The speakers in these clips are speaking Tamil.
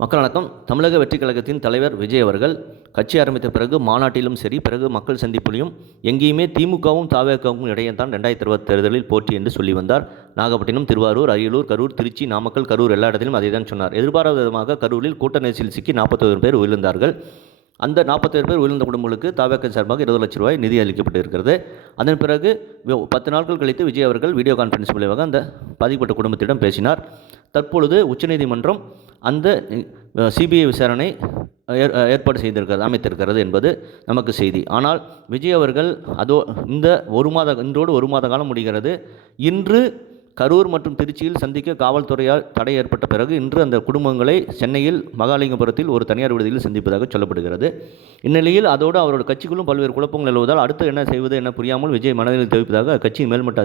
மக்கள் வணக்கம். தமிழக வெற்றிக் கழகத்தின் தலைவர் விஜய் அவர்கள் கட்சி ஆரம்பித்த பிறகு மாநாட்டிலும் சரி, பிறகு மக்கள் சந்திப்பிலும் எங்கேயுமே திமுகவும் தவேகாவும் இடையே தான் 2020 தேர்தலில் போட்டி என்று சொல்லி வந்தார். நாகப்பட்டினம், திருவாரூர், அரியலூர், கரூர், திருச்சி, நாமக்கல், கரூர் எல்லா இடத்திலும் அதை தான் சொன்னார். எதிர்பாராத விதமாக கரூரில் கூட்ட நெரிசலில் சிக்கி 41 பேர் உயிரிழந்தார்கள். அந்த 41 பேர் உயிரிழந்த குடும்பங்களுக்கு தவேக சார்பாக 20 லட்சம் ரூபாய் நிதி அளிக்கப்பட்டிருக்கிறது. அதன் பிறகு 10 நாட்கள் கழித்து விஜய் அவர்கள் வீடியோ கான்ஃபரன்ஸ் மூலமாக அந்த பாதிக்கப்பட்ட குடும்பத்திடம் பேசினார். தற்பொழுது உச்சநீதிமன்றம் அந்த சிபிஐ விசாரணை ஏற்பாடு செய்திருக்கிறது, அமைத்திருக்கிறது என்பது நமக்கு செய்தி. ஆனால் விஜய் அவர்கள் இன்றோடு ஒரு மாத காலம் முடிகிறது. இன்று கரூர் மற்றும் திருச்சியில் சந்திக்க காவல்துறையால் தடை ஏற்பட்ட பிறகு இன்று அந்த குடும்பங்களை சென்னையில் மகாலிங்கபுரத்தில் ஒரு தனியார் விடுதியில் சந்திப்பதாக சொல்லப்படுகிறது. இந்நிலையில் அதோடு அவரோட கட்சிக்குள்ளும் பல்வேறு குழப்பங்கள் எழுவதால் அடுத்து என்ன செய்வது என புரியாமல் விஜய் மனதில் தெரிவிப்பதாக கட்சியின் மேல்மட்ட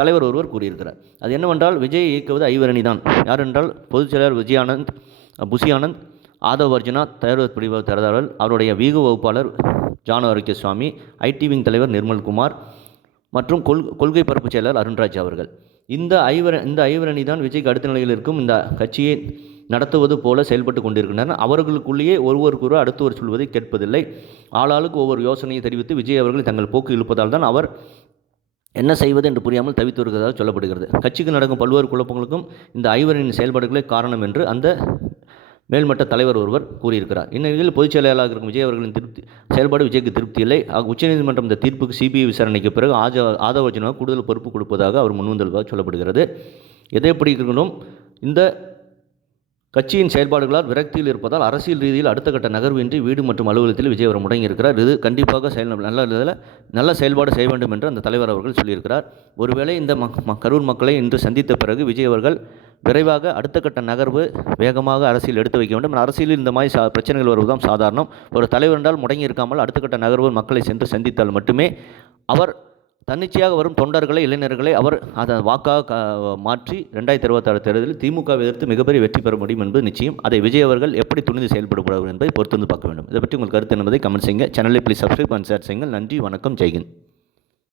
தலைவர் ஒருவர் கூறியிருக்கிறார். அது என்னவென்றால், விஜய் இயக்குவது ஐவரணி தான். யார் என்றால் பொதுச் செயலாளர் விஜயானந்த், புசி ஆனந்த், ஆதவ் அர்ஜுனா, தேர்தல் பிரிவு தலைவர், அவருடைய வீகு வகுப்பாளர் ஜானு ஆரோக்கியசுவாமி, ஐடி விங் தலைவர் நிர்மல்குமார் மற்றும் கொள்கை பரப்பு செயலர் அருண்ராஜ் அவர்கள். இந்த ஐவரணி தான் விஜய்க்கு அடுத்த நிலையில் இருக்கும் இந்த கட்சியை நடத்துவது போல செயல்பட்டு கொண்டிருக்கின்றனர். அவர்களுக்குள்ளேயே ஒருவருக்கொரு அடுத்தவர் சொல்வதை கேட்பதில்லை. ஆளாளுக்கு ஒவ்வொரு யோசனையை தெரிவித்து விஜய் அவர்கள் தங்கள் போக்கு இழுப்பதால் தான் அவர் என்ன செய்வது என்று புரியாமல் தவித்து வருவதாக சொல்லப்படுகிறது. கட்சிக்கு நடக்கும் பல்வேறு குழப்பங்களுக்கும் இந்த ஐவரின் செயல்பாடுகளே காரணம் என்று அந்த மேல்மட்ட தலைவர் ஒருவர் கூறியிருக்கிறார். இந்நிலையில் பொதுச் செயலாளராக இருக்கும் விஜய் அவர்களின் செயல்பாடு விஜய்க்கு திருப்தி இல்லை. உச்சநீதிமன்றம் இந்த தீர்ப்புக்கு சிபிஐ விசாரணைக்கு பிறகு ஆதவ அர்ஜுனாவுக்கு கூடுதல் பொறுப்பு கொடுப்பதாக அவர் முன்வந்துள்ளதாக சொல்லப்படுகிறது. எதை எப்படி இருக்கணும், இந்த கட்சியின் செயல்பாடுகளால் விரக்தியில் இருப்பதால் அரசியல் ரீதியில் அடுத்த கட்ட நகர்வின்றி வீடு மற்றும் அலுவலகத்தில் விஜய் அவர் முடங்கியிருக்கிறார். இது கண்டிப்பாக நல்ல செயல்பாடு செய்ய வேண்டும் என்று அந்த தலைவர் அவர்கள் சொல்லியிருக்கிறார். ஒருவேளை இந்த கரூர் மக்களை இன்று சந்தித்த பிறகு விஜய் அவர்கள் விரைவாக அடுத்த கட்ட நகர்வு வேகமாக அரசியல் எடுத்து வைக்க வேண்டும். அரசியலில் இந்த மாதிரி பிரச்சனைகள் வருவதுதான் சாதாரணம். ஒரு தலைவர் என்றால் முடங்கி இருக்காமல் அடுத்த கட்ட நகர்வு மக்களை சென்று சந்தித்தால் மட்டுமே அவர் தன்னிச்சையாக வரும் தொண்டர்களை, இளைஞர்களை அவர் அதை வாக்காக மாற்றி 2026 தேர்தலில் திமுகவை எதிர்த்து மிகப்பெரிய வெற்றி பெற முடியும் என்பது நிச்சயம். அதை விஜய் அவர்கள் எப்படி துணிந்து செயல்படுவார்கள் என்பதை பொறுத்து பார்க்க வேண்டும். இதை பற்றி உங்கள் கருத்து என்பதை கமெண்ட் செய்யுங்க. சேனலை ப்ளீஸ் சப்ஸ்கிரைப் அண்ட் ஷேர் செய்யுங்கள். நன்றி, வணக்கம், ஜெய்ஹிந்த்.